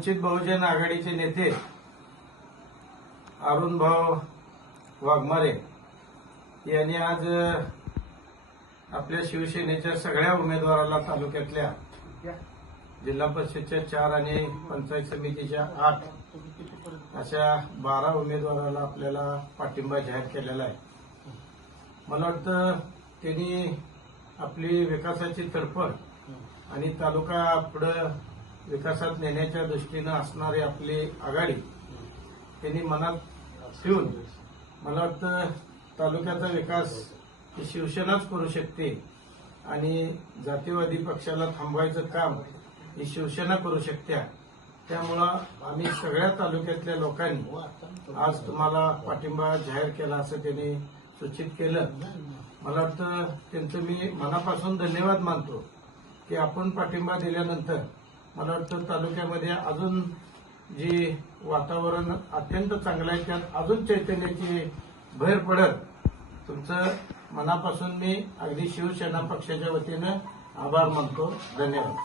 वंचित बहुजन आघाडीचे नेते अरुणभाऊ वाघमारे यांनी आज आपल्या शिवसेनेच्या सगळ्या उमेदवाराला तालुक्यातल्या जिल्हा परिषदच्या 4 आणि पंचायत समितीच्या 8 अशा 12 उमेदवाराला आपल्याला पाठिंबा जाहीर केलेला आहे. मला वाटतं त्यांनी आपली विकासाची तडफड आणि तालुका पुढे विकासात नेण्याच्या दृष्टीनं असणारी आपली आघाडी त्यांनी मनात ठेवून मला वाटतं तालुक्याचा विकास ही शिवसेनाच करू शकते आणि जातीवादी पक्षाला थांबवायचं काम ही शिवसेना करू शकते. त्यामुळं आम्ही सगळ्या तालुक्यातल्या लोकांनी आज तुम्हाला पाठिंबा जाहीर केला असं त्यांनी सूचित केलं. मला वाटतं त्यांचं मी मनापासून धन्यवाद मानतो की आपण पाठिंबा दिल्यानंतर मला वाटतं तालुक्यामध्ये अजून जी वातावरण अत्यंत चांगलं आहे त्यात अजून चैतन्याची भर पडत. तुमचं मनापासून मी अगदी शिवसेना पक्षाच्या वतीनं आभार मानतो. धन्यवाद.